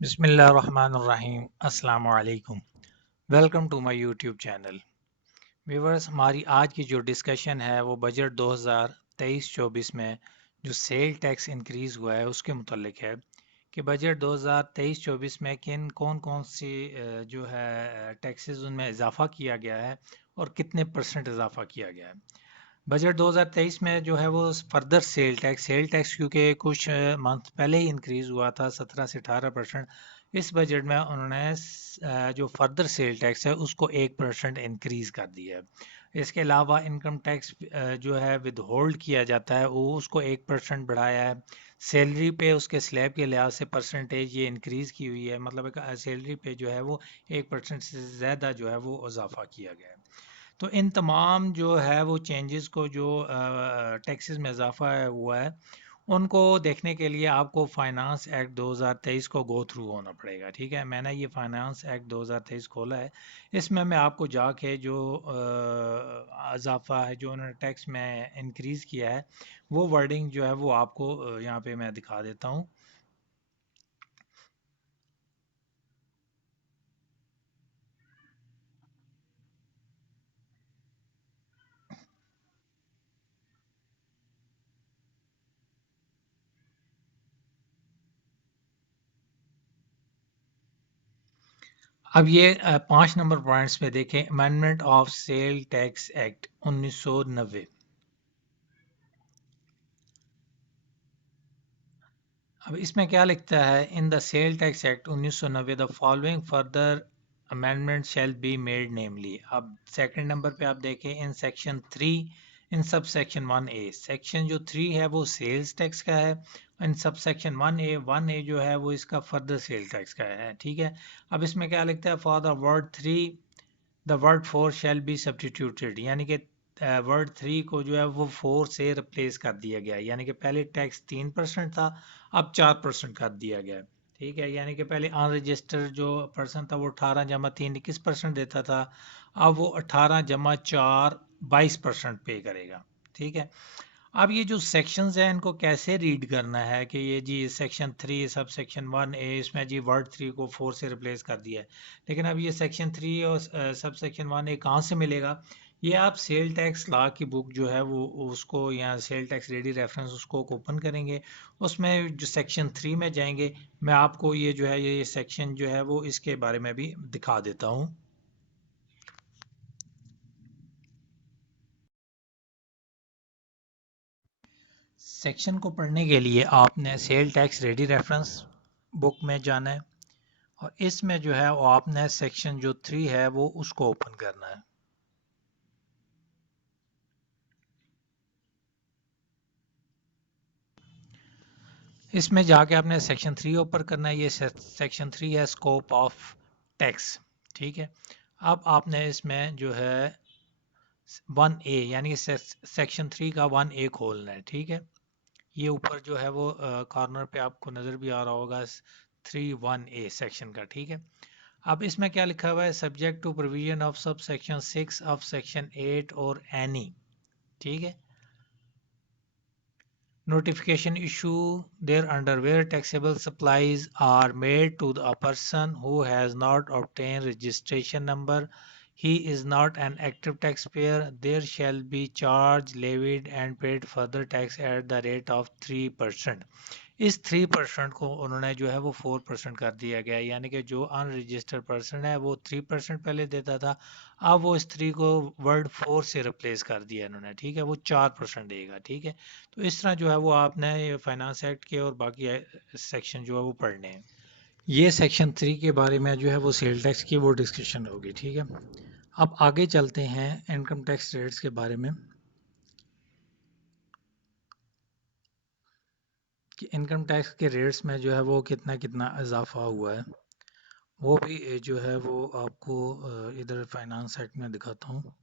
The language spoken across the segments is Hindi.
बिस्मिल्लाहिर्रहमानिर्रहीम अस्सलाम वालेकुम। Welcome to my YouTube channel. Viewers, हमारी आज की जो डिस्कशन है वो बजट 2023-24 में जो सेल टैक्स इंक्रीज़ हुआ है उसके मुतल्लिक है कि बजट 2023-24 में किन कौन कौन सी जो है टैक्सेस उनमें इजाफा किया गया है और कितने परसेंट इजाफा किया गया है। बजट 2023 में जो है वो फर्दर सेल टैक्स क्योंकि कुछ मंथ पहले ही इंक्रीज हुआ था 17 से 18%। इस बजट में उन्होंने जो फर्दर सेल टैक्स है उसको 1% इंक्रीज कर दिया है। इसके अलावा इनकम टैक्स जो है विद होल्ड किया जाता है वो उसको 1% बढ़ाया है। सैलरी पे उसके स्लैब के लिहाज से परसेंटेज ये इंक्रीज की हुई है, मतलब सैलरी पे जो है वो 1% से ज़्यादा जो है वो इजाफा किया गया है। तो इन तमाम जो है वो चेंजेस को जो टैक्सेस में इजाफा हुआ है उनको देखने के लिए आपको फाइनेंस एक्ट 2023 को गो थ्रू होना पड़ेगा। ठीक है, मैंने ये फाइनेंस एक्ट 2023 खोला है। इसमें मैं आपको जाके जो इजाफा है जो उन्होंने टैक्स में इंक्रीज किया है वो वर्डिंग जो है वो आपको यहाँ पे मैं दिखा देता हूँ। अब ये 5 नंबर पॉइंट्स में देखें, amendment of sale tax act 1990। अब इसमें क्या लिखता है, in the sale tax act 1990 the following further amendment shall be made namely. अब सेकंड नंबर पे आप देखें, in section 3 in sub section 1A, section जो 3 है वो सेल्स टैक्स का है। इन सब सेक्शन 1A जो है वो इसका फर्दर सेल टैक्स का है। ठीक है, अब इसमें क्या लिखता है, for the word 3 the word 4 shell be substituted, यानी कि वर्ड 3 को जो है वो 4 से रिप्लेस कर दिया गया है। यानी कि पहले टैक्स 3% था, अब 4% कर दिया गया है। ठीक है, यानी कि पहले अनरजिस्टर्ड जो पर्सन था वो 18 जमा 3 21% देता था, अब वो 18 जमा 4 22% पे करेगा। ठीक है, अब ये जो सेक्शंस हैं इनको कैसे रीड करना है कि ये जी सेक्शन 3 सब सेक्शन 1A, इसमें जी वर्ड 3 को 4 से रिप्लेस कर दिया है, लेकिन अब ये सेक्शन 3 और सब सेक्शन 1A कहाँ से मिलेगा? ये आप सेल टैक्स लॉ की बुक जो है वो उसको, या सेल टैक्स रेडी रेफरेंस उसको ओपन करेंगे, उसमें जो सेक्शन 3 में जाएंगे, मैं आपको ये जो है ये सेक्शन जो है वो इसके बारे में भी दिखा देता हूँ। सेक्शन को पढ़ने के लिए आपने sale tax ready reference book में जाना है और इसमें जो है वो आपने सेक्शन जो 3 है वो उसको ओपन करना है। इसमें जाके आपने सेक्शन 3 ओपन करना है। ये सेक्शन 3 है स्कोप ऑफ टैक्स। ठीक है, अब आपने इसमें जो है 1A यानी कि सेक्शन 3 का 1A खोलना है। ठीक है, ये ऊपर जो है वो कॉर्नर पे आपको नज़र भी आ रहा होगा 3(1)A सेक्शन का। ठीक है, अब इसमें क्या लिखा हुआ है, subject to provision of sub section 6 of section 8 और एनी। ठीक है, notification issue thereunder where taxable supplies are made to a person who has not obtained registration number, he is not an active taxpayer, there shall be charge levied and paid further tax at the rate of 3%। इस 3% को उन्होंने जो है वो 4% कर दिया गया है, यानी कि जो अनरजिस्टर्ड पर्सन है वो 3% पहले देता था, अब वो इस 3 को वर्ड 4 से रिप्लेस कर दिया इन्होंने। ठीक है, वो 4% देगा। ठीक है, तो इस तरह जो है वो आपने फाइनेंस एक्ट के और बाकी सेक्शन जो है वो पढ़ने हैं। ये सेक्शन 3 के बारे में जो है वो सेल टैक्स की वो डिस्कशन होगी। ठीक है, अब आगे चलते हैं इनकम टैक्स रेट्स के बारे में कि इनकम टैक्स के रेट्स में जो है वो कितना कितना इजाफा हुआ है। वो भी जो है वो आपको इधर फाइनेंस एक्ट में दिखाता हूँ।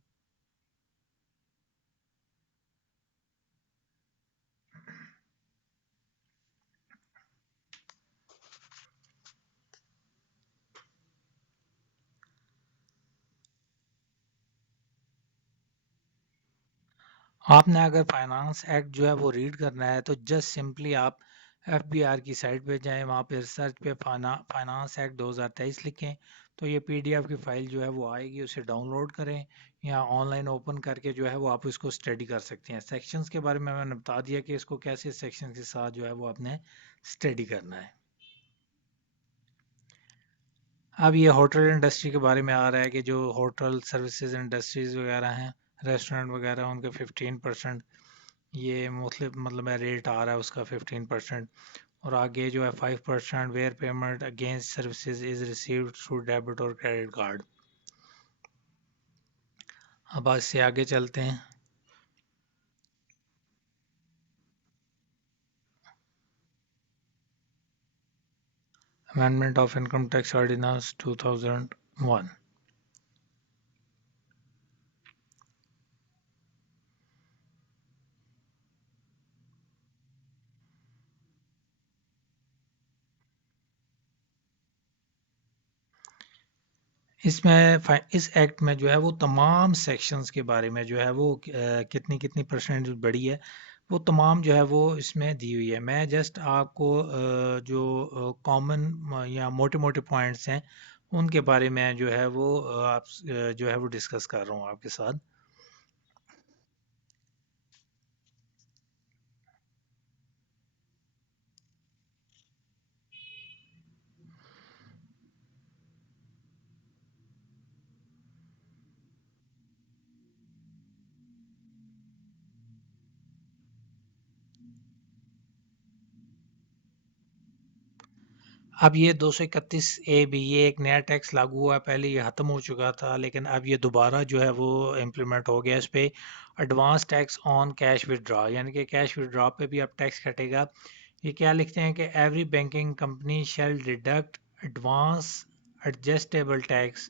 आपने अगर फाइनेंस एक्ट जो है वो रीड करना है तो जस्ट सिंपली आप एफबीआर की साइट पे जाएं, वहाँ पे रिसर्च पे फाइनेंस एक्ट 2023 लिखें, तो ये पीडीएफ की फाइल जो है वो आएगी, उसे डाउनलोड करें या ऑनलाइन ओपन करके जो है वो आप इसको स्टडी कर सकते हैं। सेक्शंस के बारे में मैंने बता दिया कि इसको कैसे सेक्शन के साथ जो है वो आपने स्टडी करना है। अब ये होटल इंडस्ट्री के बारे में आ रहा है कि जो होटल सर्विसेज इंडस्ट्रीज वगैरह हैं, रेस्टोरेंट वगैरह, उनके 15% ये मतलब है रेट आ रहा है उसका 15%। और आगे जो है 5% where payment against services is received through debit और क्रेडिट कार्ड। अब आज से आगे चलते हैं। Amendment of income tax ordinance 2001। इस एक्ट में जो है वो तमाम सेक्शंस के बारे में जो है वो कितनी कितनी परसेंट बढ़ी है, वो तमाम जो है वो इसमें दी हुई है। मैं जस्ट आपको जो कॉमन या मोटे मोटे पॉइंट्स हैं उनके बारे में जो है वो जो है वो डिस्कस कर रहा हूँ आपके साथ। अब ये 231 ए बी, ये एक नया टैक्स लागू हुआ है, पहले ये ख़त्म हो चुका था लेकिन अब ये दोबारा जो है वो इम्प्लीमेंट हो गया। इस पे advance tax on cash withdraw, यानी कि कैश विदड्रॉ पे भी अब टैक्स कटेगा। ये क्या लिखते हैं कि every banking company shall deduct advance adjustable tax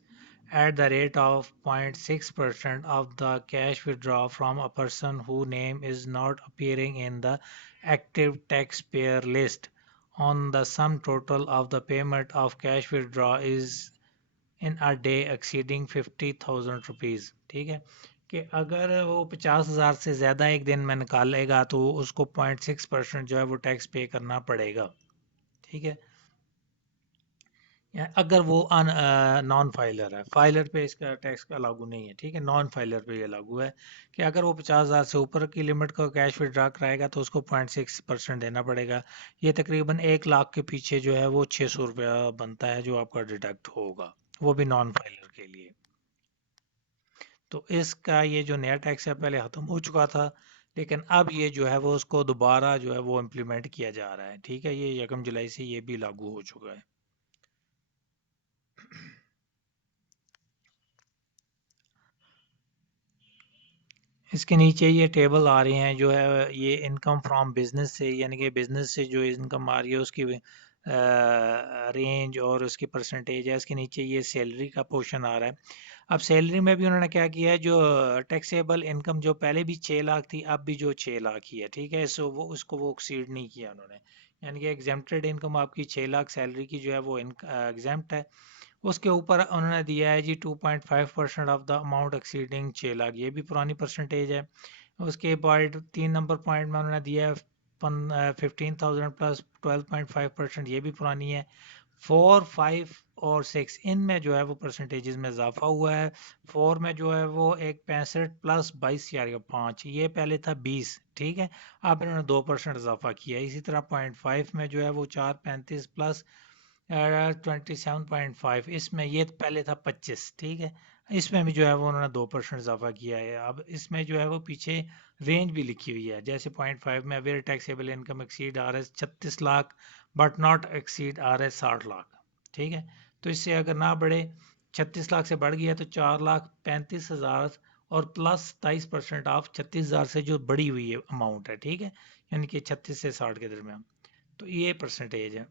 at the rate of 0.6% of the cash withdraw from a person whose name is not appearing in the active taxpayer list on the sum total of the payment of cash withdraw is in a day exceeding 50,000 rupees। ठीक है कि अगर वो 50,000 से ज़्यादा एक दिन में निकालेगा तो उसको 0.6% जो है वो टैक्स पे करना पड़ेगा। ठीक है, या अगर वो नॉन फाइलर है, फाइलर पे इसका टैक्स का लागू नहीं है। ठीक है, नॉन फाइलर पे ये लागू है कि अगर वो 50,000 से ऊपर की लिमिट का कैश विड्रा कराएगा तो उसको 0.6% देना पड़ेगा। ये तकरीबन 1 लाख के पीछे जो है वो 600 रुपया बनता है जो आपका डिडक्ट होगा, वो भी नॉन फाइलर के लिए। तो इसका ये जो नया टैक्स है पहले ख़त्म हो चुका था, लेकिन अब ये जो है वो उसको दोबारा जो है वो इम्प्लीमेंट किया जा रहा है। ठीक है, ये 1 जुलाई से ये भी लागू हो चुका है। इसके नीचे ये टेबल आ रहे हैं जो है ये इनकम फ्रॉम बिजनेस से, यानी कि बिजनेस से जो इनकम आ रही है उसकी रेंज और उसकी परसेंटेज है। इसके नीचे ये सैलरी का पोर्शन आ रहा है। अब सैलरी में भी उन्होंने क्या किया है, जो टैक्सेबल इनकम जो पहले भी 6 लाख थी अब भी जो 6 लाख ही है। ठीक है, सो वो उसको वो एक्सीड नहीं किया उन्होंने, यानी कि एग्जेम्प्टेड इनकम आपकी 6 लाख सैलरी की जो है वो एग्जेम्प्ट है। उसके ऊपर उन्होंने दिया है जी 2.5% of the amount exceeding 6 lakh, ये भी पुरानी परसेंटेज है। उसके बाद 3 नंबर पॉइंट में उन्होंने दिया है 15,000 प्लस 12.5%, ये भी पुरानी है। 4, 5 और 6 इनमें जो है वो परसेंटेजेस में इजाफा हुआ है। 4 में जो है वो एक 65 प्लस 22,500, ये पहले था 20। ठीक है, अब इन्होंने 2% इजाफा किया है। इसी तरह 0.5 में जो है वो 4, 35 प्लस 27.5, इसमें ये पहले था 25। ठीक है, इसमें भी जो है वो उन्होंने 2% इजाफा किया है। अब इसमें जो है वो पीछे रेंज भी लिखी हुई है, जैसे 0.5 में where taxable income exceed R S 36 lakh but not exceed R S 60 lakh. ठीक है, तो इससे अगर ना बढ़े, 36 लाख से बढ़ गया तो 4,35,000 और प्लस 23% ऑफ 36,000 से जो बढ़ी हुई है अमाउंट है। ठीक है, यानी कि 36 से 60 के दरमियान, तो ये परसेंटेज है।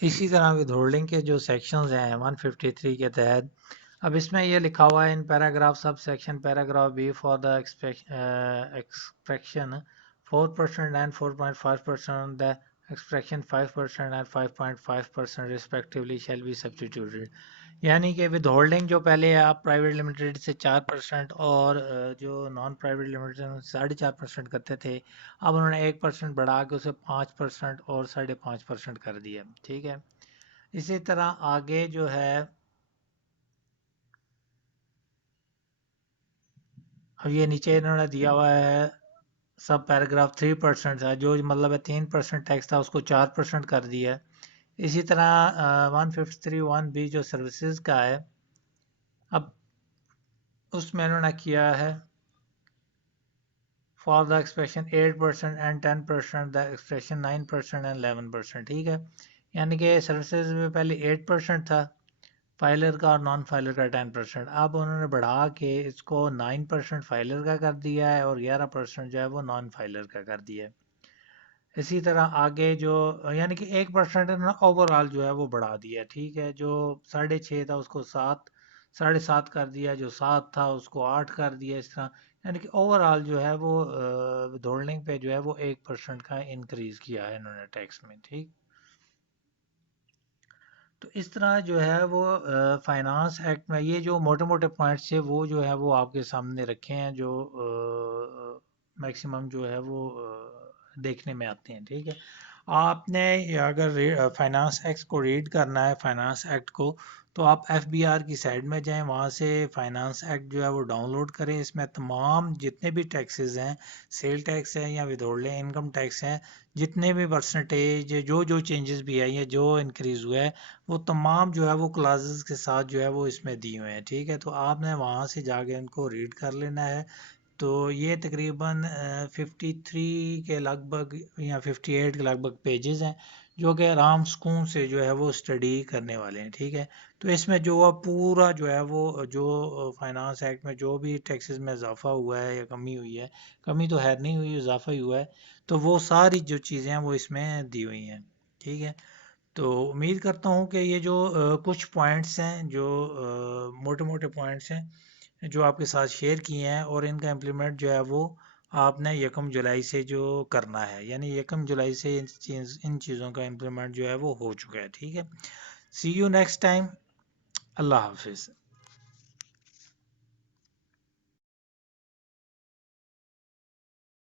इसी तरह विद होल्डिंग के जो सेक्शंस हैं 153 के तहत, अब इसमें ये लिखा हुआ है in paragraph sub section paragraph B for the expectation 4% and 4.5% the expectation 5% and 5.5% respectively shall be substituted. यानी कि विद होल्डिंग जो पहले आप प्राइवेट लिमिटेड से 4% और जो नॉन प्राइवेट लिमिटेड 4.5% करते थे, अब उन्होंने 1% बढ़ा के उसे 5% और 5.5% कर दिया। ठीक है, इसी तरह आगे जो है अब ये नीचे इन्होंने दिया हुआ है सब पैराग्राफ 3% था, जो मतलब है 3% टैक्स था उसको 4% कर दिया है। इसी तरह 153(1)(b जो सर्विसेज का है, अब उसमें इन्होंने किया है for the expression 8% and 10% the expression 9% and 11%। ठीक है, यानी कि सर्विसेज में पहले 8% था फाइलर का और नॉन फाइलर का 10%, अब उन्होंने बढ़ा के इसको 9% फाइलर का कर दिया है और 11% जो है वो नॉन फाइलर का कर दिया है। इसी तरह आगे जो यानी कि 1% ना ओवरऑल जो है वो बढ़ा दिया है। ठीक है, जो 6.5 था उसको 7, 7.5 कर दिया, जो 7 था उसको 8 कर दिया, इस तरह यानी कि ओवरऑल जो है वो होल्डिंग पे जो है वो 1% का इंक्रीज किया है इन्होंने टैक्स में। ठीक, तो इस तरह जो है वो फाइनेंस एक्ट में ये जो मोटे मोटे पॉइंट्स थे वो जो है वो आपके सामने रखे हैं, जो मैक्सिमम जो है वो देखने में आते हैं। ठीक है, आपने अगर फाइनेंस एक्ट को रीड करना है, फाइनेंस एक्ट को, तो आप एफबीआर की साइड में जाएं, वहाँ से फाइनेंस एक्ट जो है वो डाउनलोड करें। इसमें तमाम जितने भी टैक्सेस हैं, सेल टैक्स है या विदहोल्डिंग इनकम टैक्स हैं, जितने भी परसेंटेज जो जो चेंजेस भी आई है, जो इंक्रीज़ हुआ है, वो तमाम जो है वो क्लासेस के साथ जो है वो इसमें दिए हुए हैं। ठीक है, तो आपने वहाँ से जाके इनको रीड कर लेना है। तो ये तकरीबन 53 के लगभग या 58 के लगभग पेजेस हैं, जो कि आराम सुकून से जो है वो स्टडी करने वाले हैं। ठीक है, तो इसमें जो है पूरा जो है वो जो फाइनेंस एक्ट में जो भी टैक्सेस में इजाफा हुआ है या कमी हुई है, कमी तो है नहीं हुई, इजाफा ही हुआ है, तो वो सारी जो चीज़ें हैं वो इसमें दी हुई हैं। ठीक है, तो उम्मीद करता हूँ कि ये जो कुछ पॉइंट्स हैं, जो मोटे मोटे पॉइंट्स हैं जो आपके साथ शेयर किए हैं, और इनका इम्प्लीमेंट जो है वो आपने 1 जुलाई से जो करना है, यानी 1 जुलाई से इन चीज़ों का इम्प्लीमेंट जो है वो हो चुका है। ठीक है, सी यू नेक्स्ट टाइम। अल्लाह हाफिज़।